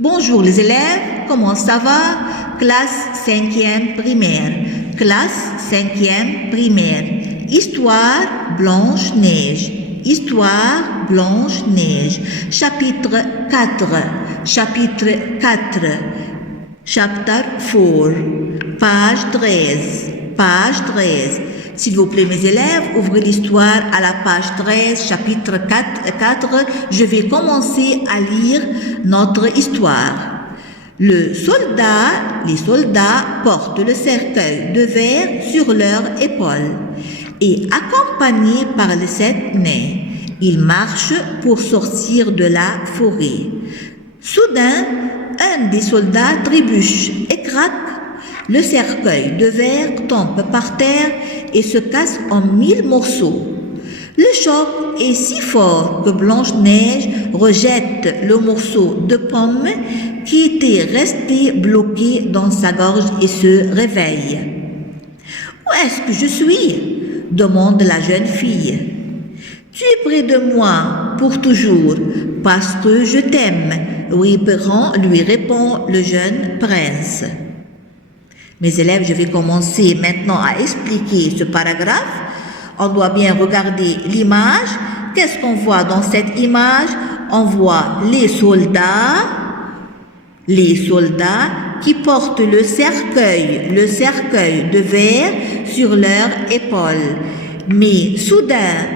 Bonjour les élèves, comment ça va? Classe 5e primaire. Classe 5e primaire. Histoire Blanche-Neige. Histoire Blanche-Neige. Chapitre 4. Chapitre 4. Chapter 4. Page 13. Page 13. S'il vous plaît, mes élèves, ouvrez l'histoire à la page 13, chapitre 4. Je vais commencer à lire notre histoire. Les soldats portent le cercueil de verre sur leur épaule et, accompagnés par les 7 nains, ils marchent pour sortir de la forêt. Soudain, un des soldats trébuche et craque. Le cercueil de verre tombe par terre et se casse en 1000 morceaux. Le choc est si fort que Blanche-Neige rejette le morceau de pomme qui était resté bloqué dans sa gorge et se réveille. « Où est-ce que je suis ?» demande la jeune fille. « Tu es près de moi pour toujours, parce que je t'aime, lui répond le jeune prince. » Mes élèves, je vais commencer maintenant à expliquer ce paragraphe. On doit bien regarder l'image. Qu'est-ce qu'on voit dans cette image? On voit les soldats qui portent le cercueil de verre sur leur épaule. Mais soudain,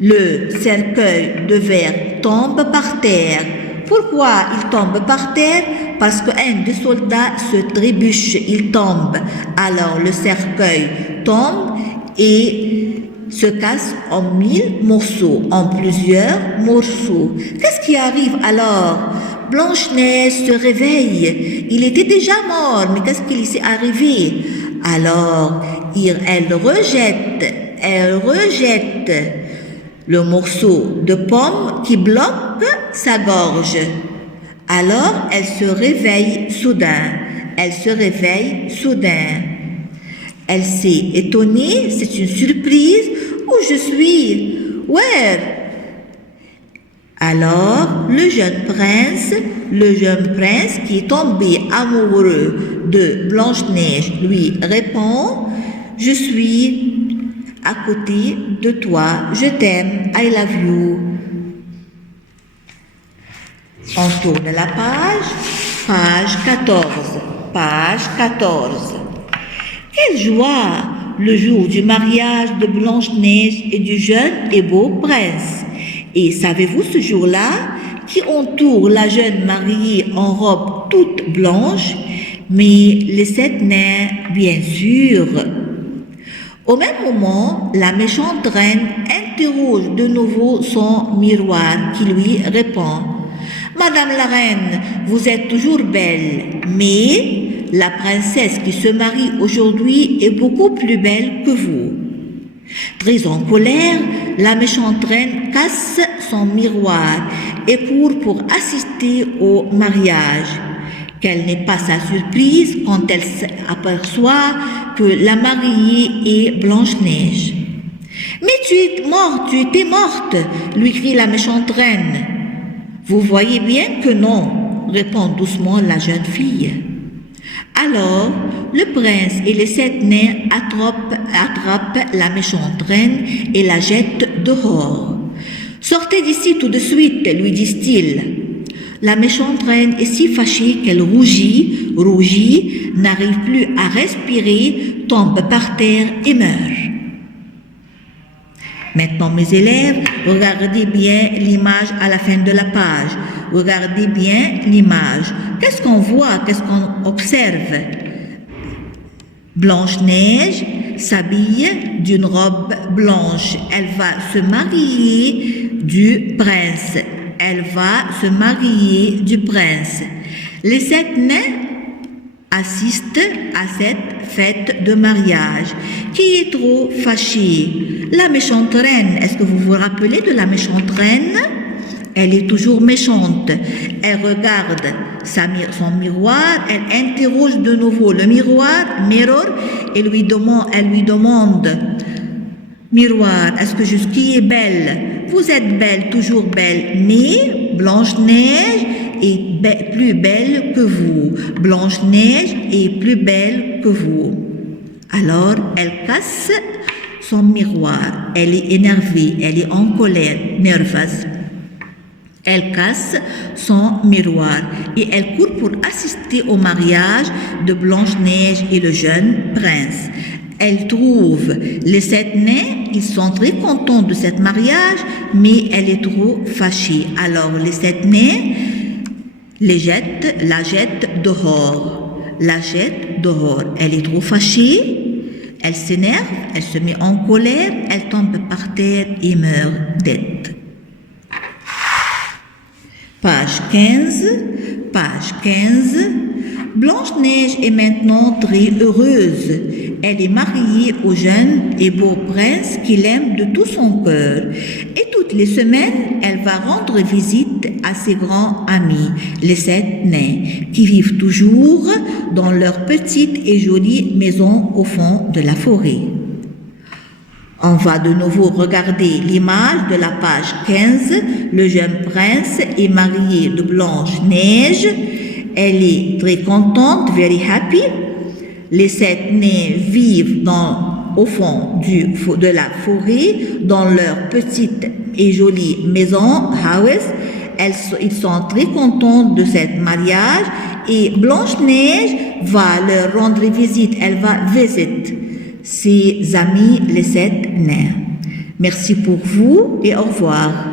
le cercueil de verre tombe par terre. Pourquoi il tombe par terre? Parce qu'un des soldats se trébuche, il tombe. Alors le cercueil tombe et se casse en 1000 morceaux, en plusieurs morceaux. Qu'est-ce qui arrive alors? Blanche-Neige se réveille. Il était déjà mort, mais qu'est-ce qui lui s'est arrivé? Alors, elle rejette le morceau de pomme qui bloque sa gorge. Alors, elle se réveille soudain. Elle s'est étonnée, c'est une surprise. Où je suis? Where? Alors, le jeune prince qui est tombé amoureux de Blanche-Neige lui répond: je suis à côté de toi, je t'aime, I love you. On tourne la page 14. Quelle joie le jour du mariage de Blanche-Neige et du jeune et beau prince. Et savez-vous ce jour-là qui entoure la jeune mariée en robe toute blanche, mais les 7 nains, bien sûr. Au même moment, la méchante reine interroge de nouveau son miroir qui lui répond: Madame la reine, vous êtes toujours belle, mais la princesse qui se marie aujourd'hui est beaucoup plus belle que vous. Très en colère, la méchante reine casse son miroir et court pour assister au mariage. Quelle n'est pas sa surprise quand elle s'aperçoit que la mariée est Blanche-Neige. « Mais tu étais morte, lui crie la méchante reine. « Vous voyez bien que non, répond doucement la jeune fille. Alors, le prince et les 7 nains attrapent la méchante reine et la jettent dehors. « Sortez d'ici tout de suite, lui disent-ils. » La méchante reine est si fâchée qu'elle rougit, n'arrive plus à respirer, tombe par terre et meurt. Maintenant, mes élèves, regardez bien l'image à la fin de la page. Regardez bien l'image. Qu'est-ce qu'on voit? Qu'est-ce qu'on observe? Blanche-Neige s'habille d'une robe blanche. Elle va se marier du prince. Les 7 nains assistent à cette fête de mariage. Qui est trop fâché? La méchante reine. Est-ce que vous vous rappelez de la méchante reine? Elle est toujours méchante. Elle regarde son miroir, elle interroge de nouveau le mirror, et lui demande: Miroir, est-ce que qui est belle? Vous êtes belle, toujours belle, mais Blanche-Neige est plus belle que vous. Blanche-Neige est plus belle que vous. Alors, elle casse son miroir. Elle est énervée, elle est en colère, nerveuse. Elle casse son miroir et elle court pour assister au mariage de Blanche-Neige et le jeune prince. Elle trouve les 7 nains, ils sont très contents de ce mariage, mais elle est trop fâchée. Alors les 7 nains la jettent dehors. La jettent dehors. Elle est trop fâchée. Elle s'énerve, elle se met en colère, elle tombe par terre et meurt dead. Page 15. Blanche-Neige est maintenant très heureuse. Elle est mariée au jeune et beau prince qui l'aime de tout son cœur. Et toutes les semaines, elle va rendre visite à ses grands amis, les 7 nains, qui vivent toujours dans leur petite et jolie maison au fond de la forêt. On va de nouveau regarder l'image de la page 15. Le jeune prince est marié de Blanche-Neige. Elle est très contente, very happy. Les 7 nains vivent au fond de la forêt, dans leur petite et jolie maison, house. Ils sont très contents de ce mariage et Blanche-Neige va leur rendre visite. Elle va visiter ses amis, les 7 nains. Merci pour vous et au revoir.